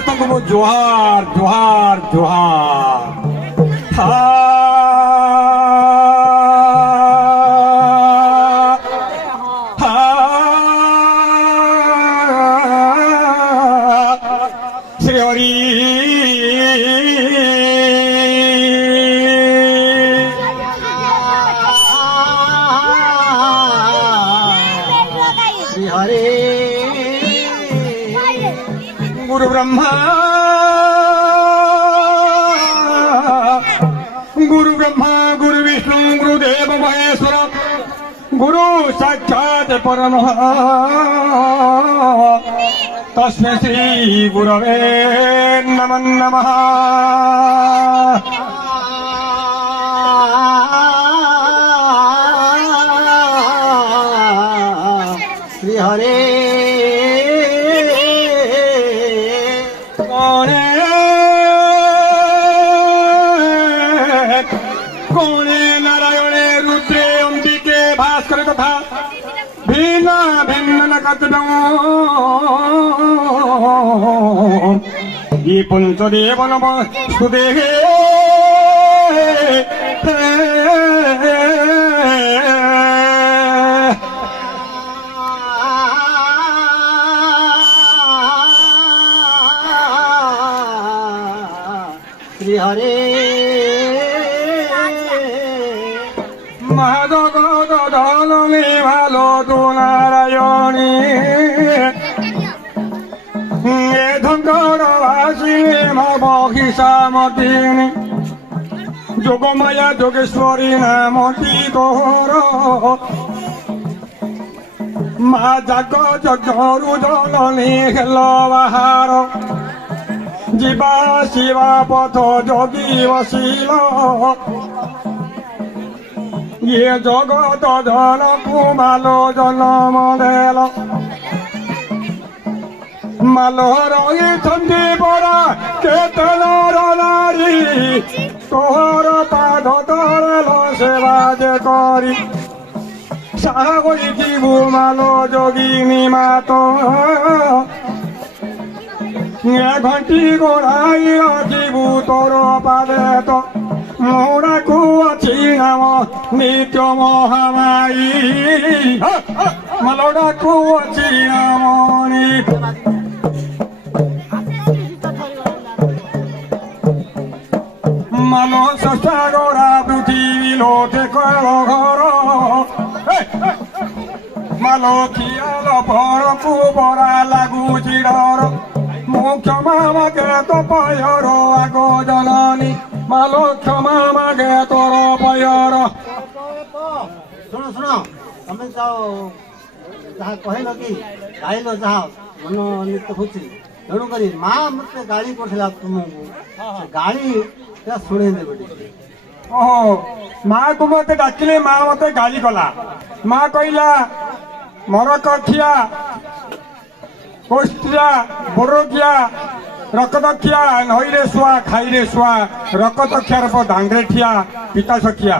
समस्त को जोहार जोहार जोहार श्री हरि श्री हरे गुरु ब्रह्मा गुरु विष्णु गुरुदेव महेश्वर गुरु साक्षात् परम तस्मै श्री गुरवे नमः नमः। श्री हरे कोणे नारायणे रुद्रे अंबिके भास्कर तथा भिन्न भिन्न कर्तव्य ये पंचदेव नम सुदेहे श्री हरे महाजगत जननी ভালো তো নারায়ণী এ ধঙ্কর ভাসিনী মা বহিষামতিনী যোগমায়া যোগেশ্বরী নামটি তোর মা জাগ যজ্ঞরু জননী হেল বাহার ଯିବା ଶିବା ପଥ ଯୋଗୀ ବସିଲ ଇଏ ଜଗତ ଧନକୁ ମାଲ ଜନମ ଦେଲ ମାଲ ରହିଛନ୍ତି ପରା କେତେ ନର ନାରୀ ତୋର ପାଦ ତରଲ ସେବା ଯେ କରି ସାହା ହୋଇଯିବୁ ମାଲ ଯୋଗିନୀ ମାତ ঘণ্টি গোড়াই অজিবু তোর পাদে তো মোড়াকু অছি নাম নিত্য মহামায়ী মালডাকু অছি নাম মাল সস্তা গোড়া পৃথিবী লোটে কল ঘর মাল খিয়াল পরকু বরা লাগুছি ডর মুখ্য মামাকে তো পয়র আগ জননী মালক্ষ মামাকে তোর পয়র ଶୁଣ ଶୁଣ ତମେ ଯାଅ ଯାହା କହିଲ କି ଗାଇଲ ଯାହା ମନ ନୃତ୍ୟ ହଉଛି ତେଣୁକରି ମା ମତେ ଗାଳି କରିଥିଲା ତୁମକୁ ସେ ଗାଳି ଶୁଣେଇଦେବେ ଟିକେ। ଓହୋ ମାକୁ ମତେ ଡାକିଲେ ମା ମତେ ଗାଳି କଲା ମା କହିଲା ମରକଖିଆ କୋଷ୍ଠିଆ ବରୋକିଆ ରକଦଖିଆ ନଈରେ ଶୁଆ ଖାଇରେ ଶୁଆ ରକଦଖିଆର ଦାଣ୍ଡରେ ଠିଆ ପିତା ସଖିଆ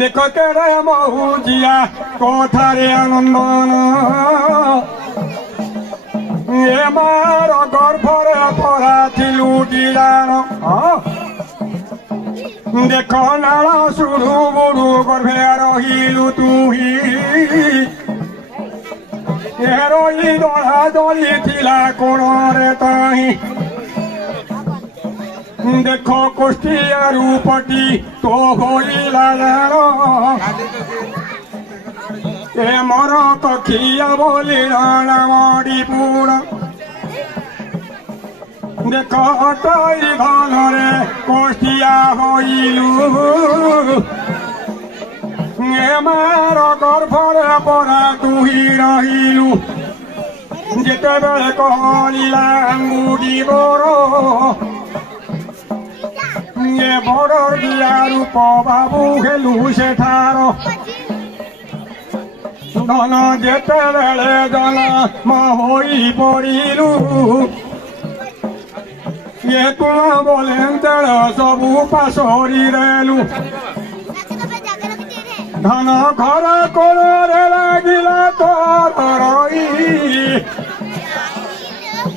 ଦେଖ କେଡ଼େ ମହୁଜିଆ କଥାରେ ଆନନ୍ଦନ ଏ ମାର ଗର୍ଭରେ ପରା ଥିଲୁ ଡିଳାଣ ଦେଖ ନାଳ ସୁଡ଼ୁ ବୁଡ଼ୁ ଗର୍ଭେ ରହିଲୁ ତୁହି ଏରୋଇ ଦଳା ଦଳି ଥିଲା କୋଣରେ ତହିଁ ଦେଖ କୋଷ୍ଠିଆ ରୂପଟି ତୋ ହୋଇଲା ଜାଣ ଏ ମର ତଖିଆ ବୋଲି ନାମଡ଼ି ପୁଣ ଦେଖ ଅଟଇ ଘନରେ କୋଷ୍ଠିଆ ହୋଇଲୁ ଏ ମାର ଗର୍ଭରେ ପରା ତୁହି ରହିଲୁ ଯେତେବେଳେ କହିଲା ଆଙ୍ଗୁଠି ଗୋର ଏ ବଡ଼ ଦିଆ ରୂପ ବାବୁ ହେଲୁ ସେଠାର ଧନ ଯେତେବେଳେ ଜନ୍ମ ହୋଇ ପଡ଼ିଲୁ ଏ ତୁଣ ବୋଲେନ୍ତଳ ସବୁ ପାଶୋରି ଦେଲୁ ଧନ ଘର କୋଳରେ ଲାଗିଲା ତୋର ରହି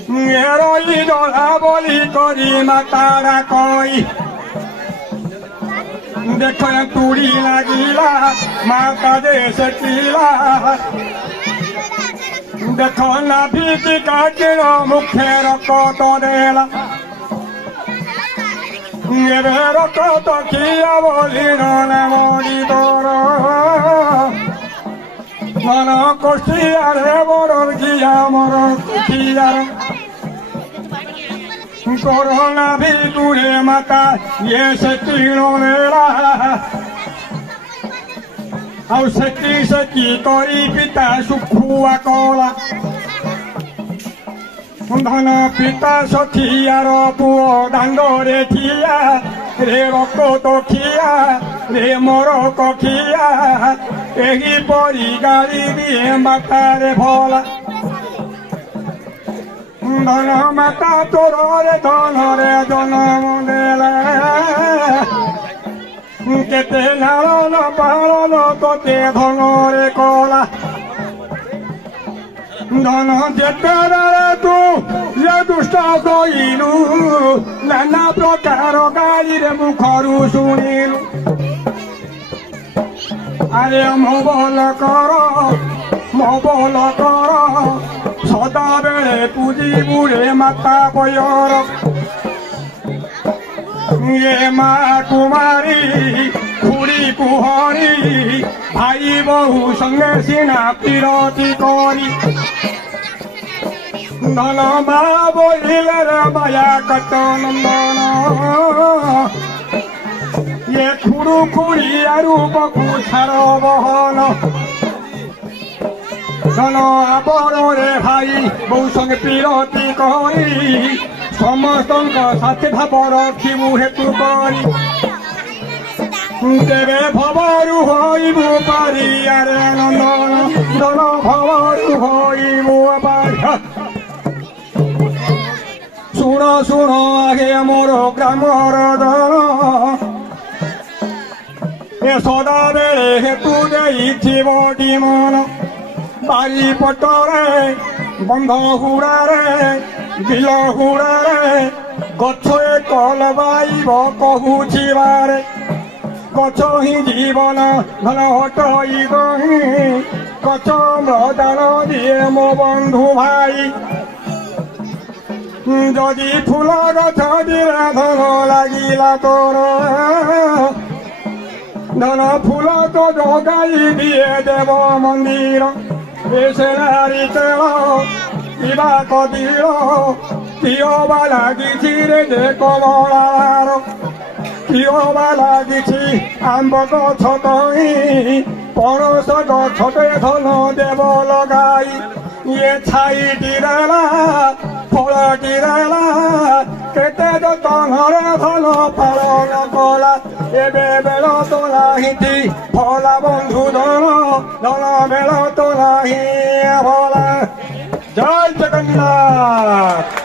রই দলা বলি করি মাতারা কই দেখো তুড়ি লাগিলা মাতা দে সেটিলা দেখো না ভিটি কাটিল মুখের কত দেলা এবে রকত কিয়া বলি নলে মরি তোর মন কষ্টিয়ারে বড়র গিয়া মরণ কুঠিয়ার করোনা ভিতুরে মাতা ইয়ে সেটি নেলা ଆଉ ସେଠି ସେଠି କରି ପିତା ଶୁଖୁଆ କଲା ଧନ ପିତା ସଖିଆର ପୁଅ ଦାଣ୍ଡରେ ଠିଆ ରେ ରକ୍ତ ଖିଆ ରେ ମୋର କଖିଆ ଏହିପରି ଗାଳି ଦିଏ ମାତାରେ ଭଲା ଧନ ମାତା ତୋରରେ ଧନରେ ଜନମ ଦେଲା কেতে লালন পালন তোতে ধনরে কলা ধন যেতেବେଳେ তু যে দুষ্ট কইলু নানা প্রকার গাড়িরে মুখରୁ শুনিলু আরে ମୋ বল কর সদাବେଳେ ପୂଜିବୁ ରେ ମାତା ବୟର ये माँ कुमारी खुड़ी कुहरी भाई बहु संगे सिना पिरती करी धन मा बोलिले रे माया कट नंदन ये खुड़ू खुड़ी रूप कुछार बहन धन आबर रे भाई बहु संगे पिरती करी ସମସ୍ତଙ୍କ ସାଥେ ଭାବ ରଖିବୁ ହେତୁ କରି ତେବେ ଭବରୁ ହୋଇବୁ ପାରି ଆରେ ନନ୍ଦନ ଧନ ଭବରୁ ହୋଇବୁ ପାରି ଶୁଣ ଶୁଣ ଆଗେ ମୋର ଗ୍ରାମର ଧନ ଏ ସଦାବେଳେ ହେତୁ ଦେଇଥିବ ମନ ବାରିପଟରେ ବନ୍ଧ ହୁଡ଼ାରେ ବିଲ ହୁଡ଼ାରେ ଗଛ କଲବାଇବ କହୁଛି ବାରେ ଗଛ ହିଁ ଜୀବନ ଧନ ହଟଇବ ଗଛ ମୃଦାନ ଦିଏ ମୋ ବନ୍ଧୁ ଭାଇ ଯଦି ଫୁଲ ଗଛ ଦିରେ ଧନ ଲାଗିଲା ତୋର ଧନ ଫୁଲ ତ ଯୋଗାଇ ଦିଏ ଦେବ ମନ୍ଦିର ଏ ସେନାରୀ ତେଳ ପିବା କଦିଳ ପିଅବା ଲାଗିଛି ରେ ଯେ କମଳାର ପିଅବା ଲାଗିଛି ଆମ୍ବ ଗଛ ତହିଁ ପଣସ ଗଛଟେ ଧନ ଦେବ ଲଗାଇ ଇଏ ଛାଇଟି ଦେଲା ଫଳଟି ଦେଲା କେତେ ଯତନରେ ଧନ ପାଳନ କଲା ଏବେ ବେଳ ତ ନାହିଁ ଫଲା ବନ୍ଧୁ ଧନ ବେଳ ତ ନାହିଁ ଭଲା জয় জগন্নাথ।